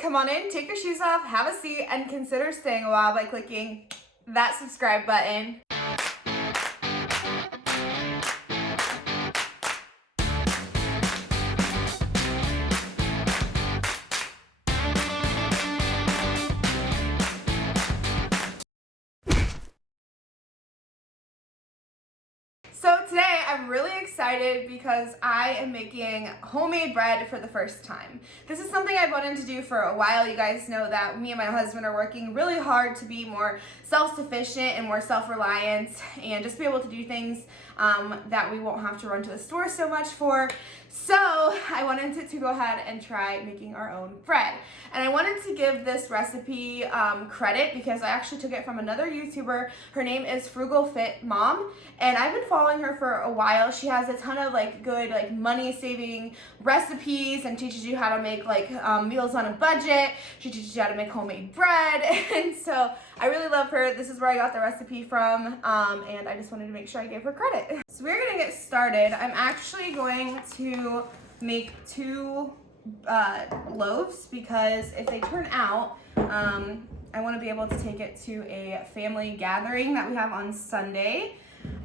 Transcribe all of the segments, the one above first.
come on in, take your shoes off, have a seat, and consider staying a while by clicking that subscribe button. So today I'm really excited because I am making homemade bread for the first time. This is something I've wanted to do for a while. You guys know that me and my husband are working really hard to be more self-sufficient and more self-reliant and just be able to do things that we won't have to run to the store so much for. So I wanted to go ahead and try making our own bread. And I wanted to give this recipe credit because I actually took it from another YouTuber. Her name is Frugal Fit Mom, and I've been following her for a while. She has a ton of good money saving recipes and teaches you how to make meals on a budget. She teaches you how to make homemade bread, and so I really love her. This is where I got the recipe from, and I just wanted to make sure I gave her credit. So we're gonna get started. I'm actually going to make 2 loaves because if they turn out, I want to be able to take it to a family gathering that we have on Sunday.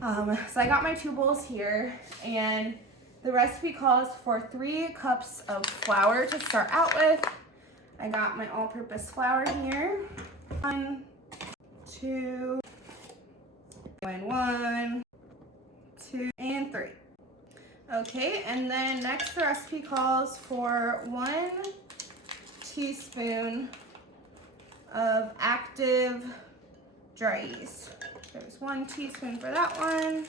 So I got my 2 bowls here, and the recipe calls for 3 cups of flour to start out with. I got my all-purpose flour here. 1, 2, and 1, 2, and 3. Okay, and then next the recipe calls for 1 teaspoon of active dry yeast. There's 1 teaspoon for that one,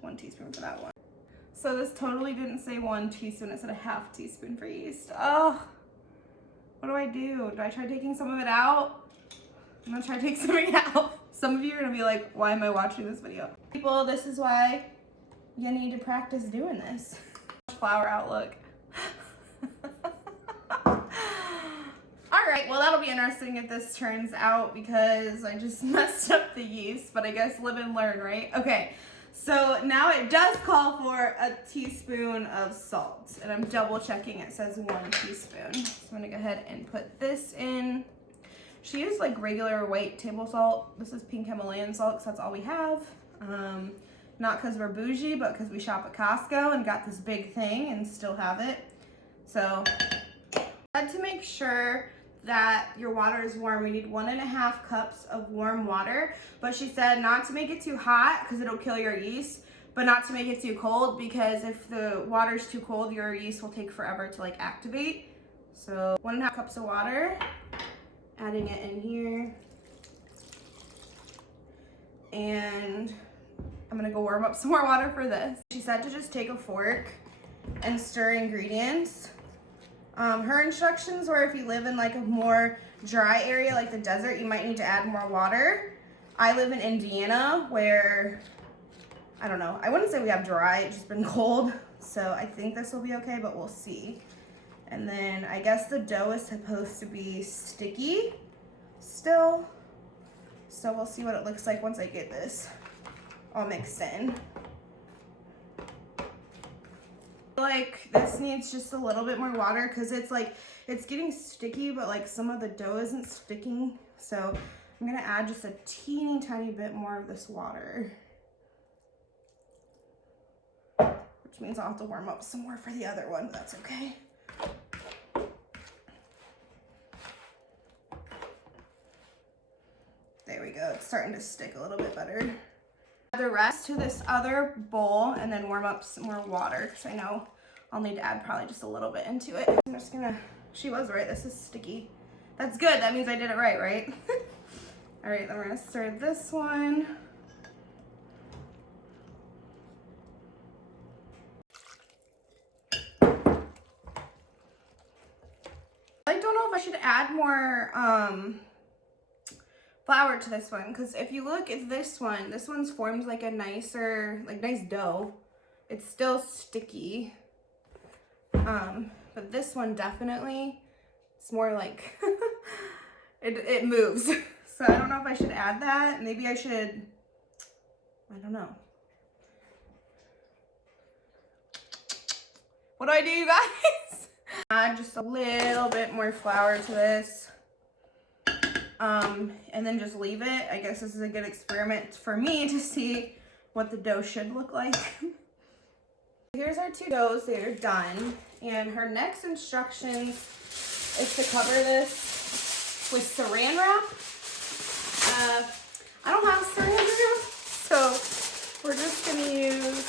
1 teaspoon for that one. So this totally didn't say 1 teaspoon, it said a ½ teaspoon for yeast. Oh, what do I do? Do I try taking some of it out? I'm gonna try to take something out. Some of you are gonna be like, why am I watching this video? People, this is why you need to practice doing this. Flour outlook. Alright, well that'll be interesting if this turns out because I just messed up the yeast, but I guess live and learn, right? Okay, so now it does call for a teaspoon of salt, and I'm double checking, it says 1 teaspoon. So I'm gonna go ahead and put this in. She used regular white table salt. This is pink Himalayan salt because that's all we have. Not because we're bougie, but because we shop at Costco and got this big thing and still have it. So I had to make sure that your water is warm. We need 1½ cups of warm water, but she said not to make it too hot because it'll kill your yeast, but not to make it too cold because if the water's too cold, your yeast will take forever to activate. So 1½ cups of water, adding it in here, and I'm gonna go warm up some more water for this. She said to just take a fork and stir ingredients. Her instructions were if you live in a more dry area like the desert, you might need to add more water. I live in Indiana where, I don't know, I wouldn't say we have dry, it's just been cold. So I think this will be okay, but we'll see. And then I guess the dough is supposed to be sticky still. So we'll see what it looks like once I get this all mixed in. This needs just a little bit more water because it's getting sticky, but some of the dough isn't sticking. So I'm gonna add just a teeny tiny bit more of this water, which means I'll have to warm up some more for the other one, but that's okay. There we go, it's starting to stick a little bit better. Add the rest to this other bowl and then warm up some more water because I know I'll need to add probably just a little bit into it. I'm just gonna, she was right, this is sticky. That's good, that means I did it right? All right, then we're gonna stir this one. I don't know if I should add more flour to this one, because if you look at this one's formed like a nicer, nice dough. It's still sticky. But this one definitely, it's more it moves. So I don't know if I should add that. Maybe I should, I don't know. What do I do, you guys? Add just a little bit more flour to this. And then just leave it. I guess this is a good experiment for me to see what the dough should look like. Here's our two doughs. They're done. And her next instructions is to cover this with saran wrap. I don't have saran wrap, so we're just gonna use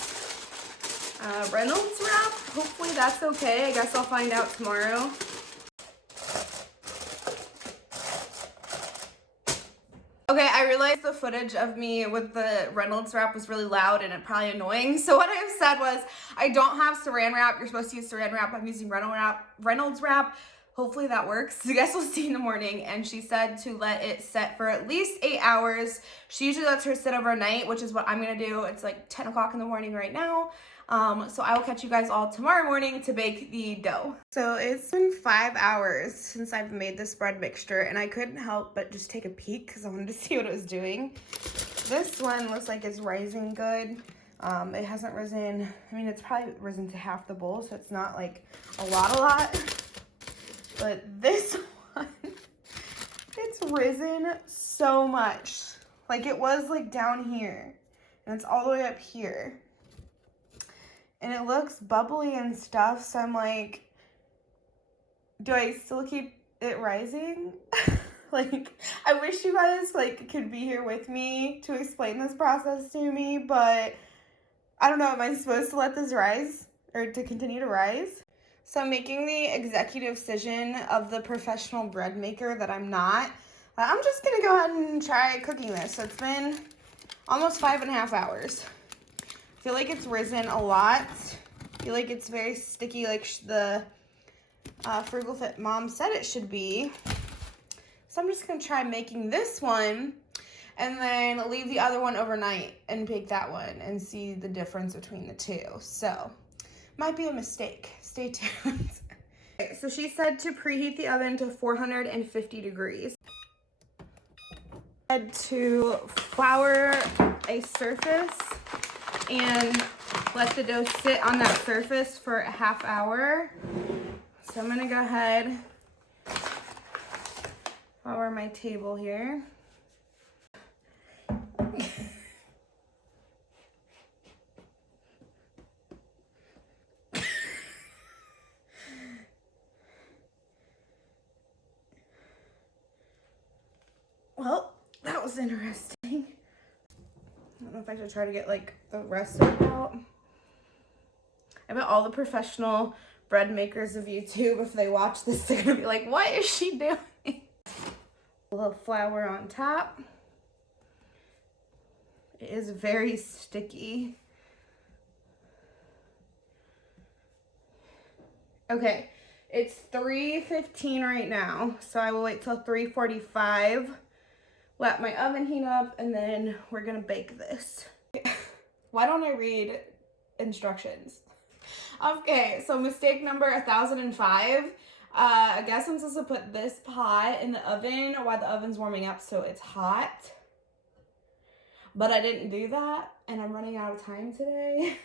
Reynolds wrap. Hopefully that's okay. I guess I'll find out tomorrow. Okay, I realized the footage of me with the Reynolds wrap was really loud and it probably annoying. So what I have said was, I don't have saran wrap. You're supposed to use saran wrap. I'm using Reynolds wrap. Hopefully that works. I guess we'll see in the morning. And she said to let it set for at least 8 hours. She usually lets her sit overnight, which is what I'm gonna do. It's like 10 o'clock in the morning right now. So I will catch you guys all tomorrow morning to bake the dough. So it's been 5 hours since I've made this bread mixture, and I couldn't help but just take a peek because I wanted to see what it was doing. This one looks like it's rising good. It hasn't risen, I mean, it's probably risen to half the bowl, so it's not like a lot. But this one, it's risen so much. Like it was like down here, and it's all the way up here. And it looks bubbly and stuff, so I'm like, do I still keep it rising? Like, I wish you guys like could be here with me to explain this process to me, but I don't know, am I supposed to let this rise or to continue to rise? So I'm making the executive decision of the professional bread maker that I'm not. I'm just gonna go ahead and try cooking this. So it's been almost 5.5 hours. I feel like it's risen a lot. I feel like it's very sticky like the Frugal Fit mom said it should be. So I'm just gonna try making this one and then leave the other one overnight and bake that one and see the difference between the two. So, might be a mistake. Stay tuned. Okay, so she said to preheat the oven to 450 degrees. To flour a surface and let the dough sit on that surface for a half hour. So I'm gonna go ahead, flour my table here. Well, that was interesting. I don't know if I should try to get like the rest of it out. I bet all the professional bread makers of YouTube, if they watch this, they're gonna be like, what is she doing? A little flour on top. It is very sticky. Okay, it's 3:15 right now, so I will wait till 3:45. Let my oven heat up, and then we're gonna bake this. Why don't I read instructions? Okay, so mistake number 1005. I guess I'm supposed to put this pot in the oven while the oven's warming up so it's hot. But I didn't do that, and I'm running out of time today.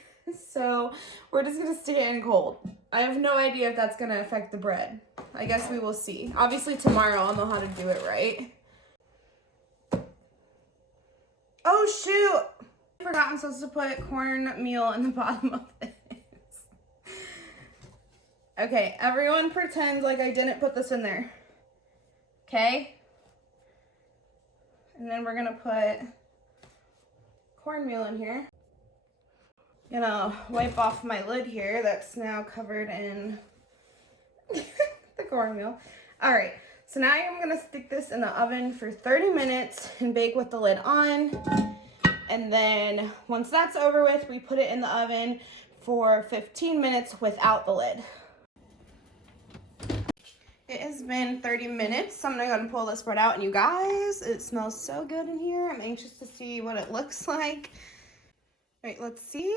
So we're just gonna stick it in cold. I have no idea if that's gonna affect the bread. I guess we will see. Obviously tomorrow I'll know how to do it right. Oh shoot! I forgot I'm supposed to put cornmeal in the bottom of this. Okay, everyone pretend like I didn't put this in there. Okay? And then we're gonna put cornmeal in here. Gonna wipe off my lid here that's now covered in the cornmeal. All right, so now I'm gonna stick this in the oven for 30 minutes and bake with the lid on. And then once that's over with, we put it in the oven for 15 minutes without the lid. It has been 30 minutes, so I'm gonna go ahead and pull this bread out. And you guys, it smells so good in here. I'm anxious to see what it looks like. All right, let's see.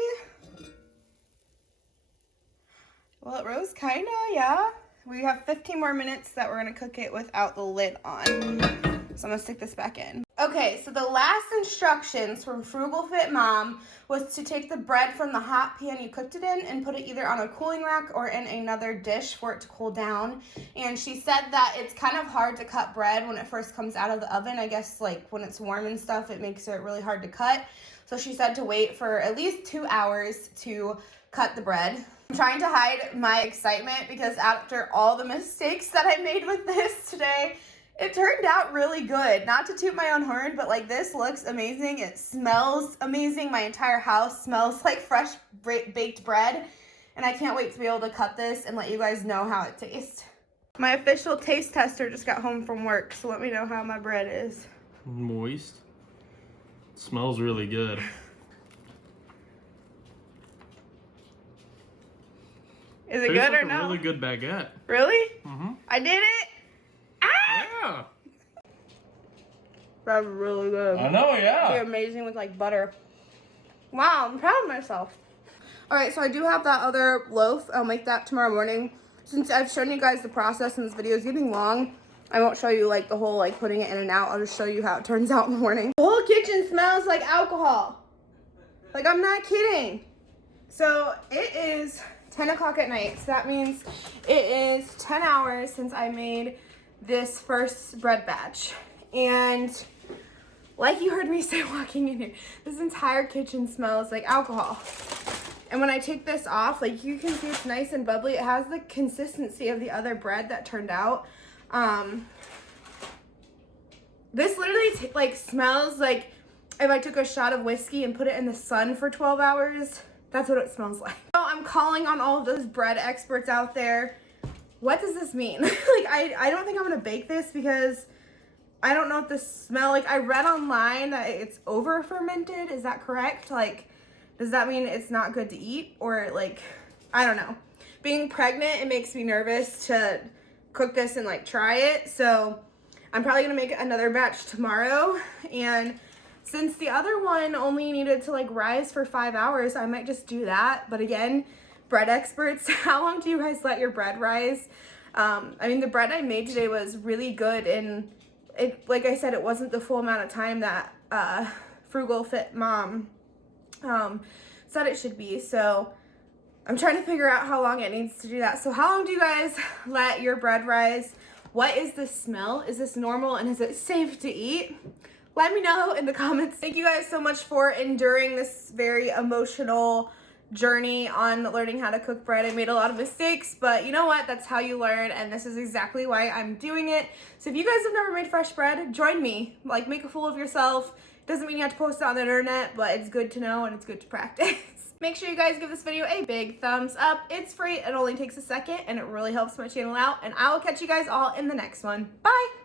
Well, it rose kinda, yeah. We have 15 more minutes that we're gonna cook it without the lid on. So I'm gonna stick this back in. Okay, so the last instructions from Frugal Fit Mom was to take the bread from the hot pan you cooked it in and put it either on a cooling rack or in another dish for it to cool down. And she said that it's kind of hard to cut bread when it first comes out of the oven. I guess like when it's warm and stuff, it makes it really hard to cut. So she said to wait for at least 2 hours to cut the bread. I'm trying to hide my excitement because after all the mistakes that I made with this today, it turned out really good. Not to toot my own horn, but like this looks amazing. It smells amazing. My entire house smells like fresh baked bread. And I can't wait to be able to cut this and let you guys know how it tastes. My official taste tester just got home from work, so let me know how my bread is. Moist. It smells really good. Is it good or like no? A really good baguette. Really? Mm-hmm. I did it? Yeah. That's really good. I know, yeah. It's amazing with like butter. Wow, I'm proud of myself. All right, so I do have that other loaf. I'll make that tomorrow morning. Since I've shown you guys the process and this video is getting long, I won't show you like the whole like putting it in and out. I'll just show you how it turns out in the morning. The whole kitchen smells like alcohol. Like, I'm not kidding. So it is 10 o'clock at night. So that means it is 10 hours since I made this first bread batch. And like you heard me say walking in here, this entire kitchen smells like alcohol. And when I take this off, like you can see it's nice and bubbly. It has the consistency of the other bread that turned out. This literally like smells like if I took a shot of whiskey and put it in the sun for 12 hours. That's what it smells like. So I'm calling on all of those bread experts out there. What does this mean? Like, I don't think I'm gonna bake this because I don't know if this smell, like I read online that it's over fermented. Is that correct? Like, does that mean it's not good to eat? Or like, I don't know. Being pregnant, it makes me nervous to cook this and like try it. So I'm probably gonna make another batch tomorrow. And since the other one only needed to like rise for 5 hours, I might just do that. But again, bread experts, how long do you guys let your bread rise? I mean, the bread I made today was really good, and it, like I said, it wasn't the full amount of time that Frugal Fit Mom said it should be. So I'm trying to figure out how long it needs to do that. So how long do you guys let your bread rise? What is the smell? Is this normal and is it safe to eat? Let me know in the comments. Thank you guys so much for enduring this very emotional journey on learning how to cook bread. I made a lot of mistakes, but you know what? That's how you learn, and this is exactly why I'm doing it. So if you guys have never made fresh bread, join me. Like, make a fool of yourself. Doesn't mean you have to post it on the internet, but it's good to know and it's good to practice. Make sure you guys give this video a big thumbs up. It's free, it only takes a second, and it really helps my channel out, and I will catch you guys all in the next one. Bye!